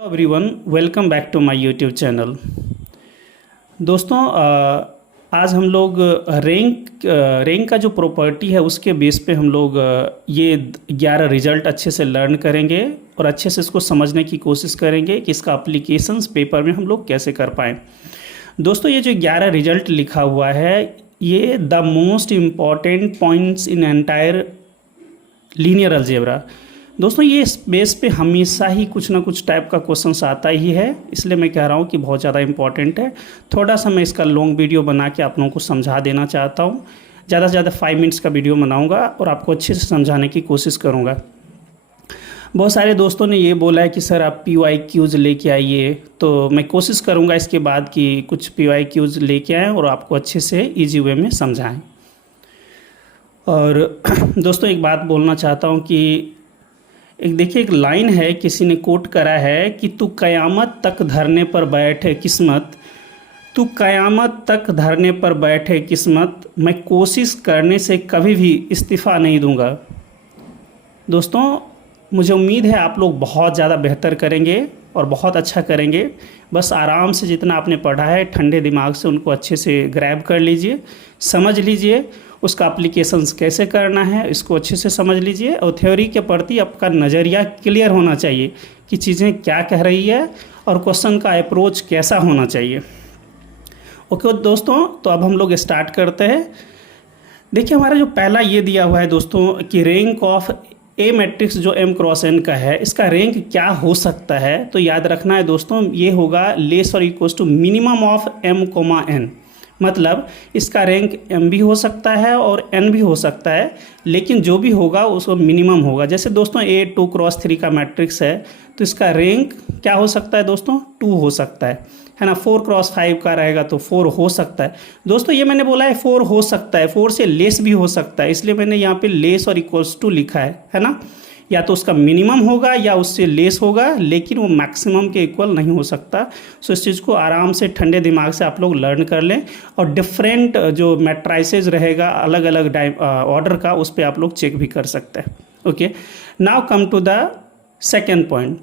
Everyone, welcome back to my YouTube channel. दोस्तों, आज हम लोग रैंक का जो प्रॉपर्टी है उसके बेस पे हम लोग ये 11 रिजल्ट अच्छे से लर्न करेंगे और अच्छे से इसको समझने की कोशिश करेंगे कि इसका अप्लीकेशंस पेपर में हम लोग कैसे कर पाएँ। दोस्तों, ये जो 11 रिजल्ट लिखा हुआ है ये the most important points in entire linear algebra. दोस्तों, ये इस बेस पे हमेशा ही कुछ ना कुछ टाइप का क्वेश्चन आता ही है, इसलिए मैं कह रहा हूँ कि बहुत ज़्यादा इंपॉर्टेंट है। थोड़ा सा मैं इसका लॉन्ग वीडियो बना के आप लोगों को समझा देना चाहता हूँ। ज़्यादा से ज़्यादा 5 मिनट्स का वीडियो बनाऊँगा और आपको अच्छे से समझाने की कोशिश करूँगा। बहुत सारे दोस्तों ने ये बोला है कि सर आप PYQs लेके आइए, तो मैं कोशिश करूँगा इसके बाद कि कुछ PYQs लेके आएँ और आपको अच्छे से ईजी वे में समझाएँ। और दोस्तों, एक बात बोलना चाहता हूँ कि देखिए, एक लाइन है, किसी ने कोट करा है कि तू कयामत तक धरने पर बैठे किस्मत, तू कयामत तक धरने पर बैठे किस्मत, मैं कोशिश करने से कभी भी इस्तीफ़ा नहीं दूंगा। दोस्तों, मुझे उम्मीद है आप लोग बहुत ज़्यादा बेहतर करेंगे और बहुत अच्छा करेंगे। बस आराम से जितना आपने पढ़ा है ठंडे दिमाग से उनको अच्छे से ग्रैब कर लीजिए, समझ लीजिए, उसका एप्लीकेशंस कैसे करना है इसको अच्छे से समझ लीजिए और थ्योरी के प्रति आपका नज़रिया क्लियर होना चाहिए कि चीज़ें क्या कह रही है और क्वेश्चन का अप्रोच कैसा होना चाहिए। ओके दोस्तों, तो अब हम लोग स्टार्ट करते हैं। देखिए, हमारा जो पहला ये दिया हुआ है दोस्तों कि रैंक ऑफ ए मैट्रिक्स जो M क्रॉस N का है, इसका रैंक क्या हो सकता है। तो याद रखना है दोस्तों, ये होगा लेस और equals to minimum of M, N। मतलब इसका रैंक M भी हो सकता है और N भी हो सकता है, लेकिन जो भी होगा उसको मिनिमम होगा। जैसे दोस्तों A 2 क्रॉस 3 का मैट्रिक्स है तो इसका रैंक क्या हो सकता है दोस्तों, 2 हो सकता है ना। 4 क्रॉस 5 का रहेगा तो 4 हो सकता है। दोस्तों, ये मैंने बोला है 4 हो सकता है, 4 से लेस भी हो सकता है, इसलिए मैंने यहाँ पे लेस और इक्वल्स टू लिखा है ना। या तो उसका मिनिमम होगा या उससे लेस होगा, लेकिन वो मैक्सिमम के इक्वल नहीं हो सकता। सो इस चीज़ को आराम से ठंडे दिमाग से आप लोग लर्न कर लें और डिफरेंट जो मैट्राइसेस रहेगा अलग अलग ऑर्डर का, उस पर आप लोग चेक भी कर सकते हैं। Okay, now come to the second point.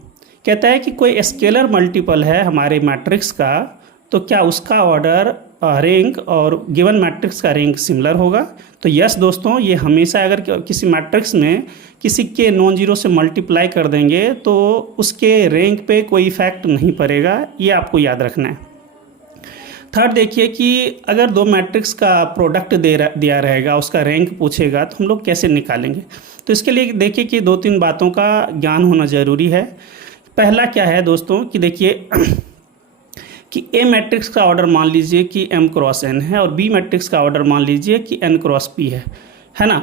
कहता है कि कोई स्केलर मल्टीपल है हमारे मैट्रिक्स का, तो क्या उसका ऑर्डर रैंक और गिवन मैट्रिक्स का रैंक सिमिलर होगा। तो यस दोस्तों, ये हमेशा अगर किसी मैट्रिक्स में किसी के नॉन जीरो से मल्टीप्लाई कर देंगे तो उसके रैंक पे कोई इफेक्ट नहीं पड़ेगा, ये आपको याद रखना है। थर्ड देखिए कि अगर दो मैट्रिक्स का प्रोडक्ट दिया रहेगा, उसका रैंक पूछेगा तो हम लोग कैसे निकालेंगे। तो इसके लिए देखिए कि 2-3 बातों का ज्ञान होना ज़रूरी है। पहला क्या है दोस्तों कि देखिए कि ए मैट्रिक्स का ऑर्डर मान लीजिए कि M क्रॉस N है और B मैट्रिक्स का ऑर्डर मान लीजिए कि N क्रॉस P है ना।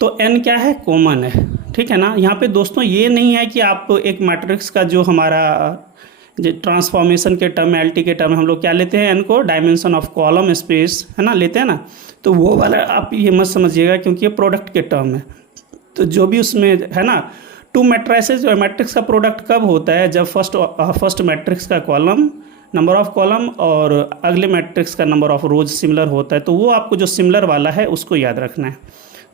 तो N क्या है, कॉमन है, ठीक है ना। यहाँ पे दोस्तों ये नहीं है कि आप एक मैट्रिक्स का जो हमारा ट्रांसफॉर्मेशन के टर्म LT के टर्म हम लोग क्या लेते हैं, N को डायमेंशन ऑफ कॉलम स्पेस है ना लेते हैं ना, तो वो वाला आप ये मत समझिएगा क्योंकि ये प्रोडक्ट के टर्म है। तो जो भी उसमें है ना, 2 मैट्राइसेस और मैट्रिक्स का प्रोडक्ट कब होता है, जब फर्स्ट मैट्रिक्स का कॉलम नंबर ऑफ कॉलम और अगले मैट्रिक्स का नंबर ऑफ रोज सिमिलर होता है। तो वो आपको जो सिमिलर वाला है उसको याद रखना है।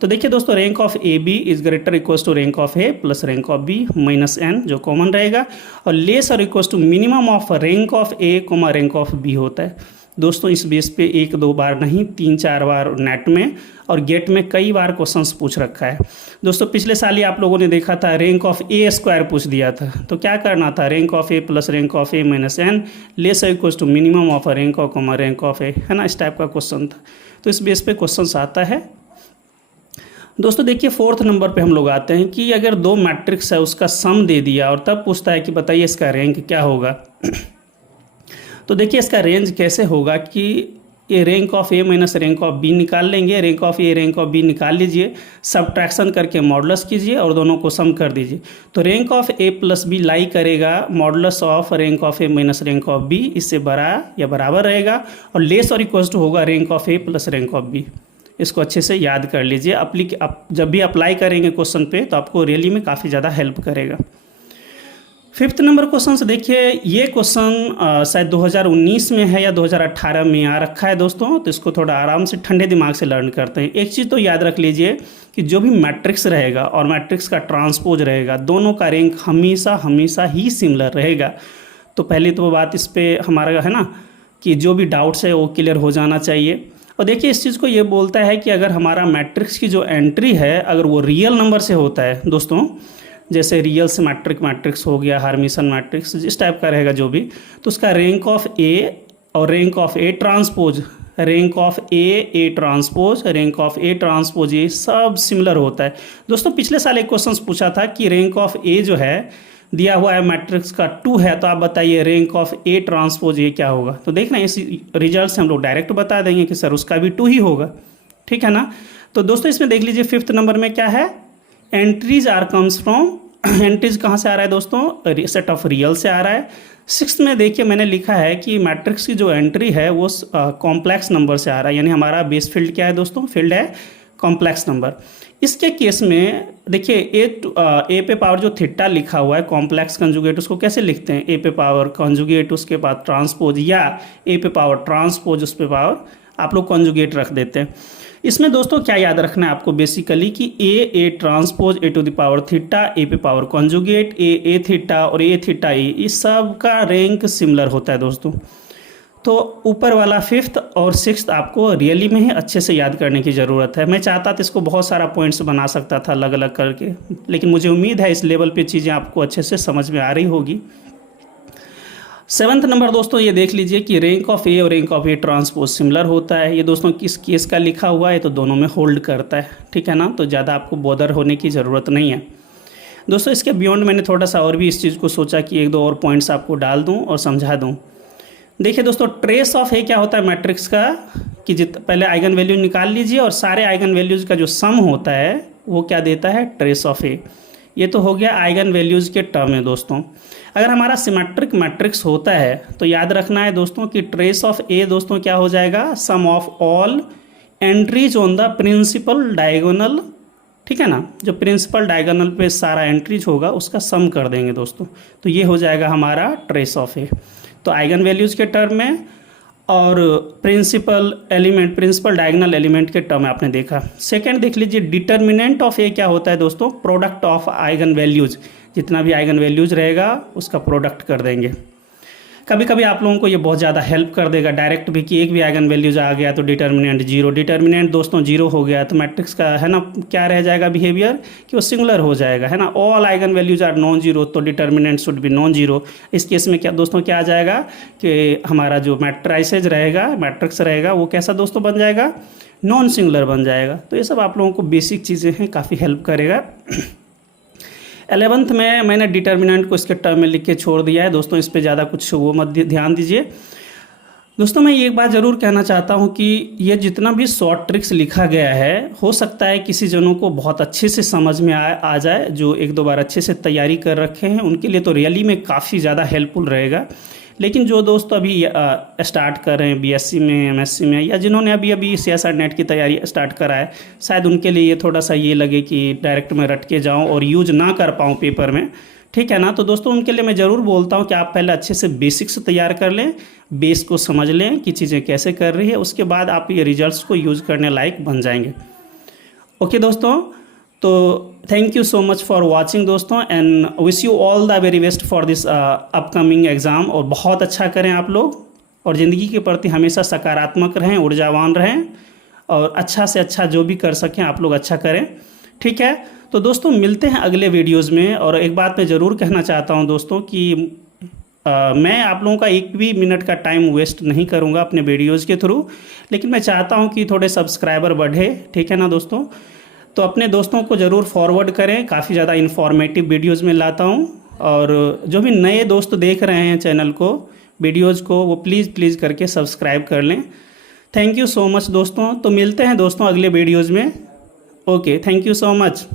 तो देखिए दोस्तों, rank of AB is greater equals to rank of A plus rank of B minus N, जो कॉमन रहेगा, और लेस और equals to minimum of rank of A rank of B होता है। दोस्तों, इस बेस पे 1-2 बार नहीं 3-4 बार नेट में और गेट में कई बार क्वेश्चंस पूछ रखा है। दोस्तों, पिछले साल ही आप लोगों ने देखा था रैंक ऑफ A स्क्वायर पूछ दिया था, तो क्या करना था, rank of A plus rank of A minus N less equals to minimum of rank of rank of A, है ना, इस टाइप का क्वेश्चन था। तो इस बेस पे क्वेश्चन आता है। दोस्तों देखिए, 4th नंबर पे हम लोग आते हैं कि अगर 2 मैट्रिक्स है उसका सम दे दिया और तब पूछता है कि बताइए इसका रैंक क्या होगा। तो देखिए इसका रेंज कैसे होगा कि ये rank of A minus rank of B निकाल लेंगे, rank of A rank of B निकाल लीजिए, सब्ट्रैक्शन करके मॉडुलस कीजिए और दोनों को सम कर दीजिए। तो rank of A plus B लाई करेगा modulus of rank of A minus rank of B, इससे बड़ा या बराबर रहेगा, और लेस और इक्वल्स टू होगा rank of A plus rank of B। इसको अच्छे से याद कर लीजिए, आप जब भी अप्लाई करेंगे क्वेश्चन पे तो आपको रियली में काफ़ी ज़्यादा हेल्प करेगा। फिफ्थ नंबर क्वेश्चन से देखिए, ये क्वेश्चन शायद 2019 में है या 2018 में आ रखा है दोस्तों, तो इसको थोड़ा आराम से ठंडे दिमाग से लर्न करते हैं। एक चीज़ तो याद रख लीजिए कि जो भी मैट्रिक्स रहेगा और मैट्रिक्स का ट्रांसपोज रहेगा, दोनों का रैंक हमेशा हमेशा ही सिमिलर रहेगा। तो पहली तो बात इस पर हमारा है ना कि जो भी डाउट्स है वो क्लियर हो जाना चाहिए। और देखिए इस चीज़ को ये बोलता है कि अगर हमारा मैट्रिक्स की जो एंट्री है अगर वो रियल नंबर से होता है दोस्तों, जैसे रियल से मैट्रिक्स हो गया, हार्मिशन मैट्रिक्स इस टाइप का रहेगा जो भी, तो उसका रैंक ऑफ ए और rank of A transpose, rank of A transpose, rank of A transpose, ये सब सिमिलर होता है दोस्तों। पिछले साल एक क्वेश्चन पूछा था कि रैंक ऑफ ए जो है दिया हुआ है मैट्रिक्स का 2 है, तो आप बताइए रैंक ऑफ ए ट्रांसपोज ये क्या होगा। तो देख रहे हैं इस रिजल्ट से हम लोग डायरेक्ट बता देंगे कि सर उसका भी 2 ही होगा, ठीक है ना। तो दोस्तों इसमें देख लीजिए फिफ्थ नंबर में क्या है, entries are comes from, entries कहाँ से आ रहा है दोस्तों, सेट ऑफ रियल से आ रहा है। सिक्स्थ में देखिए मैंने लिखा है कि मैट्रिक्स की जो एंट्री है वो कॉम्प्लेक्स नंबर से आ रहा है, यानी हमारा बेस फील्ड क्या है दोस्तों, फील्ड है कॉम्प्लेक्स नंबर। इसके केस में देखिए ए पे पावर जो थीटा लिखा हुआ है कॉम्प्लेक्स कंजुगेट, उसको कैसे लिखते हैं, ए पे पावर कंजुगेट उसके बाद ट्रांसपोज, या ए पे पावर ट्रांसपोज उस पे पावर आप लोग कंजुगेट रख देते हैं। इसमें दोस्तों क्या याद रखना है आपको बेसिकली कि A transpose A to the power theta, A पे पावर कंजुगेट ए थीटा और ए थीटा ए, इस सब का रैंक सिमिलर होता है दोस्तों। तो ऊपर वाला फिफ्थ और सिक्स्थ आपको रियली में ही अच्छे से याद करने की ज़रूरत है। मैं चाहता तो इसको बहुत सारा पॉइंट्स बना सकता था अलग अलग करके, लेकिन मुझे उम्मीद है इस लेवल पे चीज़ें आपको अच्छे से समझ में आ रही होगी। सेवन्थ नंबर दोस्तों ये देख लीजिए कि रैंक ऑफ ए और rank of A transpose similar होता है। ये दोस्तों किस केस का लिखा हुआ है, तो दोनों में होल्ड करता है, ठीक है ना। तो ज़्यादा आपको बॉदर होने की ज़रूरत नहीं है दोस्तों। इसके बियॉन्ड मैंने थोड़ा सा और भी इस चीज़ को सोचा कि एक दो और पॉइंट्स आपको डाल दूँ और समझा दूँ। देखिए दोस्तों ट्रेस ऑफ ए क्या होता है मैट्रिक्स का, कि पहले आइगन वैल्यू निकाल लीजिए और सारे आइगन वैल्यूज़ का जो सम होता है वो क्या देता है, ट्रेस ऑफ ए। ये तो हो गया आइगन वैल्यूज़ के टर्म है दोस्तों। अगर हमारा सिमेट्रिक मैट्रिक्स होता है तो याद रखना है दोस्तों कि ट्रेस ऑफ ए दोस्तों क्या हो जाएगा, sum of all entries on the principal diagonal, ठीक है ना। जो प्रिंसिपल डायगोनल पे सारा एंट्रीज होगा उसका सम कर देंगे दोस्तों, तो ये हो जाएगा हमारा ट्रेस ऑफ ए। तो आइगन वैल्यूज़ के टर्म में और principal element, principal diagonal element के टर्म में आपने देखा। सेकंड देख लीजिए डिटर्मिनेंट ऑफ ए क्या होता है दोस्तों, प्रोडक्ट ऑफ आइगन वैल्यूज़, जितना भी आइगन वैल्यूज़ रहेगा उसका प्रोडक्ट कर देंगे। कभी कभी आप लोगों को ये बहुत ज़्यादा हेल्प कर देगा डायरेक्ट भी, कि एक भी आइगन वैल्यूज आ गया तो डिटर्मिनेंट जीरो, डिटर्मिनेंट दोस्तों जीरो हो गया तो मैट्रिक्स का है ना क्या रह जाएगा बिहेवियर, कि वो सिंगुलर हो जाएगा, है ना। All eigen values are non zero तो determinant should be non zero. इस केस में क्या दोस्तों क्या आ जाएगा कि हमारा जो मैट्राइसेज रहेगा, मैट्रिक्स रहेगा, वो कैसा दोस्तों बन जाएगा, नॉन सिंगुलर बन जाएगा। तो ये सब आप लोगों को बेसिक चीज़ें हैं, काफ़ी हेल्प करेगा। 11th में मैंने डिटर्मिनेंट को इसके टर्म में लिख के छोड़ दिया है दोस्तों, इस पे ज़्यादा कुछ वो मत ध्यान दीजिए दोस्तों। मैं एक बात ज़रूर कहना चाहता हूँ कि ये जितना भी शॉर्ट ट्रिक्स लिखा गया है, हो सकता है किसी जनों को बहुत अच्छे से समझ में आ जाए, जो एक दो बार अच्छे से तैयारी कर रखे हैं उनके लिए तो रियली में काफ़ी ज़्यादा हेल्पफुल रहेगा। लेकिन जो दोस्त अभी स्टार्ट कर रहे हैं बीएससी में, एमएससी में, या जिन्होंने अभी सीएसआर नेट की तैयारी स्टार्ट करा है, शायद उनके लिए ये थोड़ा सा ये लगे कि डायरेक्ट में रट के जाऊँ और यूज ना कर पाऊँ पेपर में, ठीक है ना। तो दोस्तों उनके लिए मैं ज़रूर बोलता हूँ कि आप पहले अच्छे से बेसिक्स तैयार कर लें, बेस को समझ लें कि चीज़ें कैसे कर रही है, उसके बाद आप ये रिजल्ट्स को यूज़ करने लायक बन जाएंगे। ओके दोस्तों, तो thank you so much for watching दोस्तों, and wish you all the very best for this upcoming exam. और बहुत अच्छा करें आप लोग, और ज़िंदगी के प्रति हमेशा सकारात्मक रहें, ऊर्जावान रहें, और अच्छा से अच्छा जो भी कर सकें आप लोग अच्छा करें, ठीक है। तो दोस्तों मिलते हैं अगले वीडियोज़ में। और एक बात मैं ज़रूर कहना चाहता हूँ दोस्तों कि मैं आप लोगों का एक भी मिनट का टाइम वेस्ट नहीं करूँगा अपने वीडियोज़ के थ्रू, लेकिन मैं चाहता हूँ कि थोड़े सब्सक्राइबर बढ़े, ठीक है ना दोस्तों। तो अपने दोस्तों को ज़रूर फॉरवर्ड करें, काफ़ी ज़्यादा इन्फॉर्मेटिव वीडियोज़ में लाता हूँ। और जो भी नए दोस्त देख रहे हैं चैनल को, वीडियोज़ को, वो प्लीज़ करके सब्सक्राइब कर लें। थैंक यू सो मच दोस्तों। तो मिलते हैं दोस्तों अगले वीडियोज़ में। Okay, thank you so much.